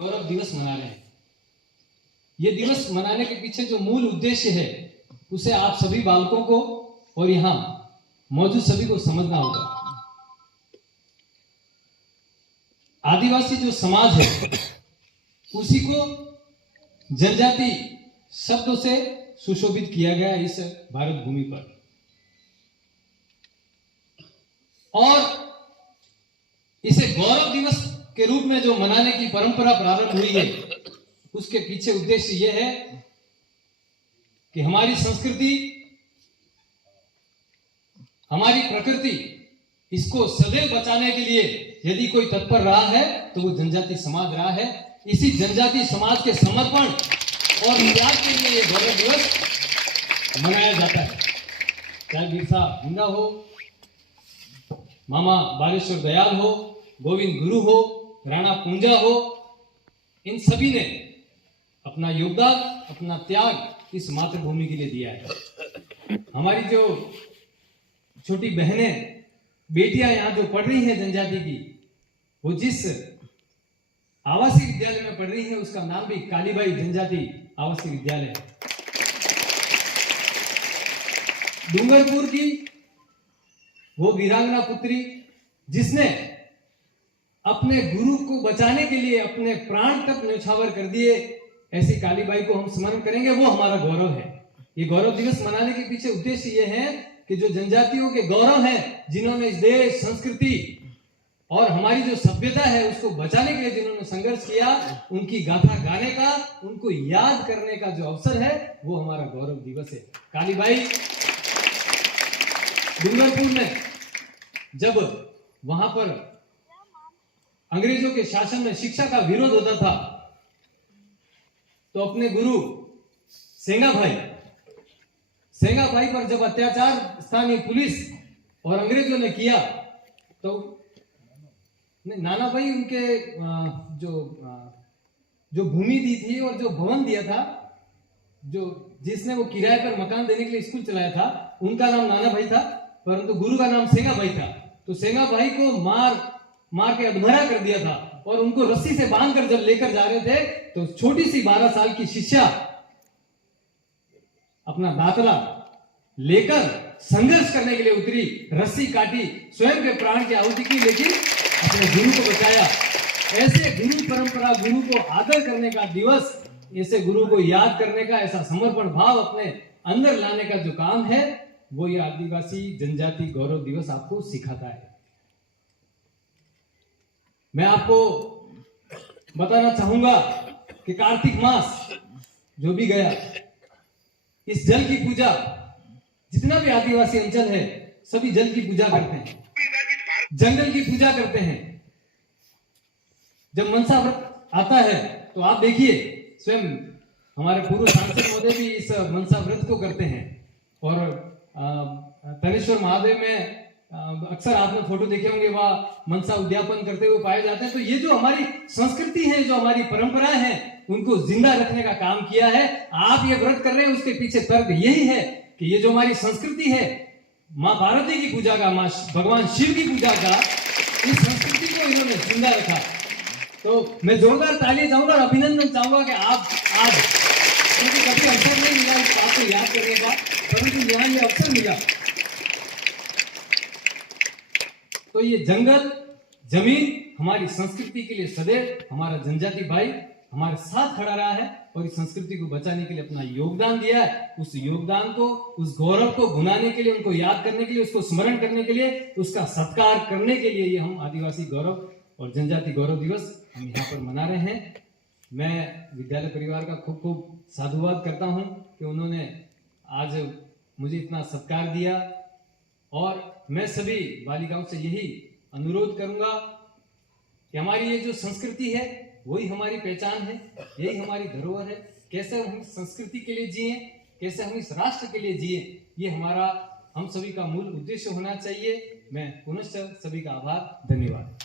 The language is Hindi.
गौरव दिवस मना रहे हैं। ये दिवस मनाने के पीछे जो मूल उद्देश्य है उसे आप सभी बालकों को और यहाँ मौजूद सभी को समझना होगा। आदिवासी जो समाज है उसी को जनजाति शब्दों से सुशोभित किया गया इस भारत भूमि पर, और इसे गौरव दिवस के रूप में जो मनाने की परंपरा प्रारंभ हुई है उसके पीछे उद्देश्य यह है कि हमारी संस्कृति, हमारी प्रकृति, इसको सदैव बचाने के लिए यदि कोई तत्पर रहा है तो वो जनजाति समाज रहा है। इसी जनजाति समाज के समर्पण और त्याग के लिए ये गौरव दिवस मनाया जाता है। चाहे बिरसा मुंडा हो, मामा बालेश्वर दयाल हो, गोविंद गुरु हो, राणा पूंजा हो, इन सभी ने अपना योगदान, अपना त्याग इस मातृभूमि के लिए दिया है। हमारी जो छोटी बहनें, बेटियां यहाँ जो पढ़ रही हैं जनजाति की, वो जिस आवासीय विद्यालय में पढ़ रही हैं उसका नाम भी कालीबाई जनजाति आवासीय विद्यालय है। डूंगरपुर की वो वीरांगना पुत्री जिसने अपने गुरु को बचाने के लिए अपने प्राण तक न्यौछावर कर दिए, ऐसी कालीबाई को हम स्मरण करेंगे, वो हमारा गौरव है। ये गौरव दिवस मनाने के पीछे उद्देश्य ये है कि जो जनजातियों के गौरव हैं, जिन्होंने इस देश, संस्कृति और हमारी जो सभ्यता है उसको बचाने के लिए जिन्होंने संघर्ष किया, उनकी गाथा गाने का, उनको याद करने का जो अवसर है वो हमारा गौरव दिवस है। कालीबाई डूंगरपुर में जब वहां पर अंग्रेजों के शासन में शिक्षा का विरोध होता था तो अपने गुरु सेंगा भाई पर जब अत्याचार स्थानीय पुलिस और अंग्रेजों ने किया तो नाना भाई उनके जो भूमि दी थी और जो भवन दिया था, जो जिसने वो किराए पर मकान देने के लिए स्कूल चलाया था, उनका नाम नाना भाई था, परंतु गुरु का नाम सेंगा भाई था। तो सेंगा भाई को मार के अधमरा कर दिया था और उनको रस्सी से बांधकर जब लेकर जा रहे थे तो छोटी सी 12 साल की शिष्या अपना दातला लेकर संघर्ष करने के लिए उतरी, रस्सी काटी, स्वयं के प्राण की आहुति की, लेकिन अपने गुरु को बचाया। ऐसे गुरु परंपरा, गुरु को आदर करने का दिवस, ऐसे गुरु को याद करने का, ऐसा समर्पण भाव अपने अंदर लाने का जो काम है वो ये आदिवासी जनजाति गौरव दिवस आपको सिखाता है। मैं आपको बताना चाहूंगा कि कार्तिक मास जो भी गया, इस जल की पूजा, जितना भी आदिवासी अंचल है सभी जल की पूजा करते हैं, जंगल की पूजा करते हैं। जब मनसा व्रत आता है तो आप देखिए, स्वयं हमारे पूर्व सांसद महोदय भी इस मनसा व्रत को करते हैं, और तनेश्वर महादेव में अक्सर आपने फोटो देखे होंगे, वह मनसा उद्यापन करते हुए पाए जाते हैं। तो ये जो हमारी संस्कृति है, जो हमारी परंपराएं हैं, उनको जिंदा रखने का काम किया है। आप ये व्रत कर रहे हैं, उसके पीछे तर्क यही है कि ये जो हमारी संस्कृति है, माँ पार्वती की पूजा का, माँ भगवान शिव की पूजा का, इस संस्कृति को इन्होंने जिंदा रखा। तो मैं जोरदार तालियां चाहूंगा और अभिनंदन चाहूंगा कि आप आज, क्योंकि कभी अवसर नहीं मिला इस बात को याद करने का, परंतु यहाँ ये अवसर मिला। तो ये जंगल, जमीन हमारी संस्कृति के लिए सदैव हमारा जनजाति भाई हमारे साथ खड़ा रहा है और इस संस्कृति को बचाने के लिए अपना योगदान दिया है। उस योगदान को, उस गौरव को भुनाने के लिए, उनको याद करने के लिए, उसको स्मरण करने के लिए, उसका सत्कार करने के लिए ये हम आदिवासी गौरव और जनजाति गौरव दिवस हम यहाँ पर मना रहे हैं। मैं विद्यालय परिवार का खूब खूब साधुवाद करता हूँ कि उन्होंने आज मुझे इतना सत्कार दिया, और मैं सभी बालिकाओं से यही अनुरोध करूंगा कि हमारी ये जो संस्कृति है वही हमारी पहचान है, यही हमारी धरोहर है। कैसे हम संस्कृति के लिए जिए, कैसे हम इस राष्ट्र के लिए जिए, ये हमारा, हम सभी का मूल उद्देश्य होना चाहिए। मैं पुनश्च सभी का आभार, धन्यवाद।